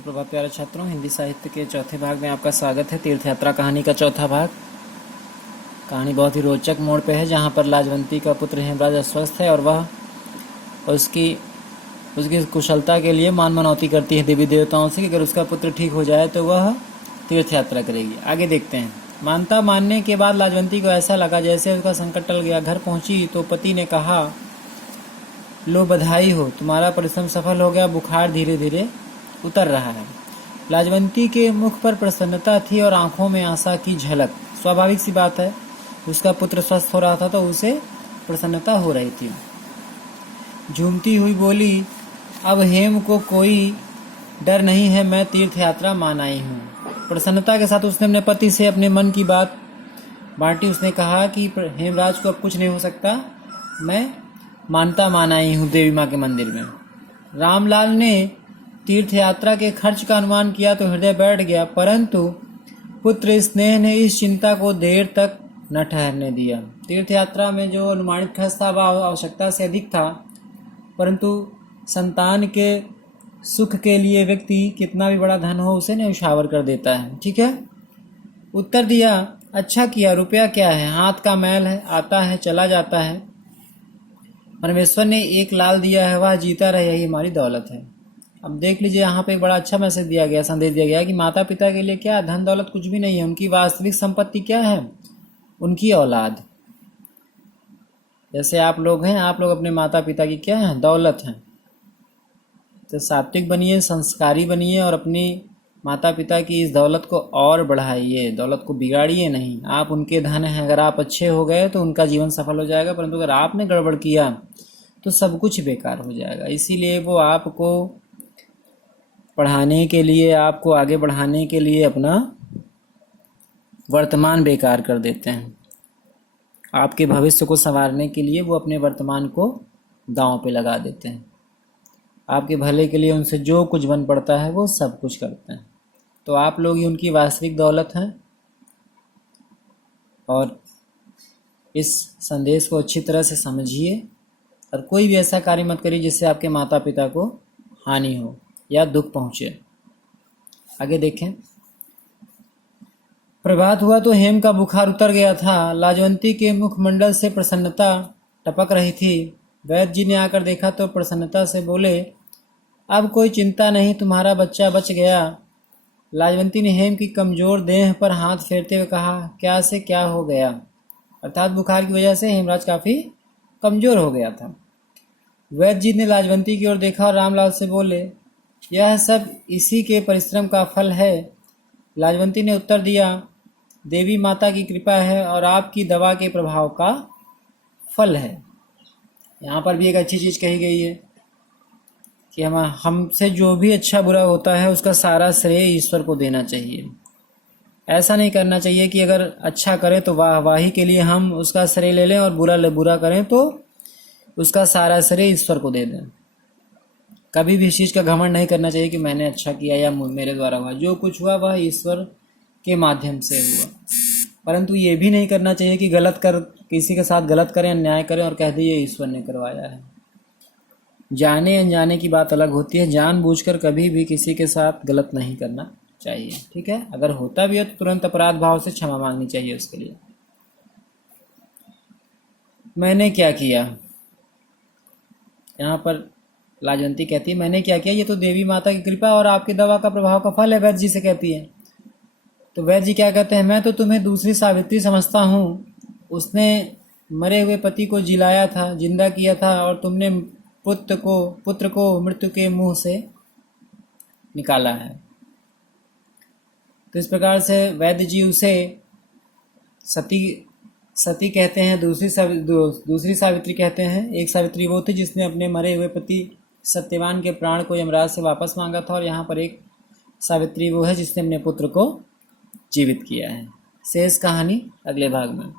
सुप्रभात प्यारे छात्रों, हिंदी साहित्य के चौथे भाग में आपका स्वागत है। तीर्थ यात्रा कहानी का चौथा भाग। कहानी बहुत ही रोचक मोड़ पे है, जहाँ पर लाजवंती का पुत्र हेमराज अस्वस्थ है और वह उसकी कुशलता के लिए मान मनौती करती है देवी देवताओं से कि अगर उसका पुत्र ठीक हो जाए तो वह तीर्थ यात्रा करेगी। आगे देखते हैं। मानता मानने के बाद लाजवंती को ऐसा लगा जैसे उसका संकट टल गया। घर पहुंची तो पति ने कहा, लो बधाई हो, तुम्हारा परिश्रम सफल हो गया, बुखार धीरे धीरे उतर रहा है। लाजवंती के मुख पर प्रसन्नता थी और आंखों में आशा की झलक। स्वाभाविक सी बात है, उसका पुत्र स्वस्थ हो रहा था तो उसे प्रसन्नता हो रही थी। झूमती हुई बोली, अब हेम को कोई डर नहीं है, मैं तीर्थ यात्रा मान आई हूँ। प्रसन्नता के साथ उसने अपने पति से अपने मन की बात बांटी। उसने कहा कि हेमराज को अब कुछ नहीं हो सकता, मैं मानता मान आई हूँ देवी माँ के मंदिर में। रामलाल ने तीर्थ यात्रा के खर्च का अनुमान किया तो हृदय बैठ गया, परंतु पुत्र स्नेह ने इस चिंता को देर तक न ठहरने दिया। तीर्थ यात्रा में जो अनुमानित खर्च था वह आवश्यकता से अधिक था, परंतु संतान के सुख के लिए व्यक्ति कितना भी बड़ा धन हो उसे न्यौछावर कर देता है। ठीक है, उत्तर दिया, अच्छा किया, रुपया क्या है, हाथ का मैल है, आता है चला जाता है। परमेश्वर ने एक लाल दिया है, वह जीता रहे, यही हमारी दौलत है। अब देख लीजिए, यहाँ पे एक बड़ा अच्छा मैसेज दिया गया, संदेश दिया गया कि माता पिता के लिए क्या धन दौलत कुछ भी नहीं है, उनकी वास्तविक संपत्ति क्या है, उनकी औलाद। जैसे आप लोग हैं, आप लोग अपने माता पिता की क्या है, दौलत हैं। तो सात्विक बनिए, संस्कारी बनिए और अपनी माता पिता की इस दौलत को और बढ़ाइए, दौलत को बिगाड़िए नहीं। आप उनके धन हैं, अगर आप अच्छे हो गए तो उनका जीवन सफल हो जाएगा, परंतु अगर आपने गड़बड़ किया तो सब कुछ बेकार हो जाएगा। इसीलिए वो आपको पढ़ाने के लिए, आपको आगे बढ़ाने के लिए अपना वर्तमान बेकार कर देते हैं। आपके भविष्य को संवारने के लिए वो अपने वर्तमान को दांव पे लगा देते हैं। आपके भले के लिए उनसे जो कुछ बन पड़ता है वो सब कुछ करते हैं। तो आप लोग ही उनकी वास्तविक दौलत हैं। और इस संदेश को अच्छी तरह से समझिए और कोई भी ऐसा कार्य मत करिए जिससे आपके माता पिता को हानि हो या दुख पहुँचे। आगे देखें। प्रभात हुआ तो हेम का बुखार उतर गया था। लाजवंती के मुखमंडल से प्रसन्नता टपक रही थी। वैद्य जी ने आकर देखा तो प्रसन्नता से बोले, अब कोई चिंता नहीं, तुम्हारा बच्चा बच गया। लाजवंती ने हेम की कमजोर देह पर हाथ फेरते हुए कहा, क्या से क्या हो गया। अर्थात बुखार की वजह से हेमराज काफ़ी कमजोर हो गया था। वैद्य जी ने लाजवंती की ओर देखा और रामलाल से बोले, यह सब इसी के परिश्रम का फल है। लाजवंती ने उत्तर दिया, देवी माता की कृपा है और आपकी दवा के प्रभाव का फल है। यहाँ पर भी एक अच्छी चीज़ कही गई है कि हमसे जो भी अच्छा बुरा होता है उसका सारा श्रेय ईश्वर को देना चाहिए। ऐसा नहीं करना चाहिए कि अगर अच्छा करें तो वाहवाही के लिए हम उसका श्रेय ले लें और बुरा करें तो उसका सारा श्रेय ईश्वर को दे दें। कभी भी इस चीज़ का घमंड नहीं करना चाहिए कि मैंने अच्छा किया या मेरे द्वारा हुआ। जो कुछ हुआ वह ईश्वर के माध्यम से हुआ। परंतु ये भी नहीं करना चाहिए कि किसी के साथ गलत करें, अन्याय करें और कह दें ये ईश्वर ने करवाया है। जाने अनजाने की बात अलग होती है। जानबूझकर कभी भी किसी के साथ गलत नहीं करना चाहिए। ठीक है, अगर होता भी है तो तुरंत अपराध भाव से क्षमा मांगनी चाहिए उसके लिए। मैंने क्या किया, यहाँ पर लाजवंती कहती है, मैंने क्या किया, ये तो देवी माता की कृपा और आपकी दवा का प्रभाव का फल है, वैद्य जी से कहती है। तो वैद्य जी क्या कहते हैं, मैं तो तुम्हें दूसरी सावित्री समझता हूँ। उसने मरे हुए पति को जिलाया था, जिंदा किया था, और तुमने पुत्र को मृत्यु के मुंह से निकाला है। तो इस प्रकार से वैद्य जी उसे सती कहते हैं, दूसरी सावित्री कहते हैं। एक सावित्री वो थी जिसने अपने मरे हुए पति सत्यवान के प्राण को यमराज से वापस मांगा था, और यहाँ पर एक सावित्री वो है जिसने अपने पुत्र को जीवित किया है। शेष कहानी अगले भाग में।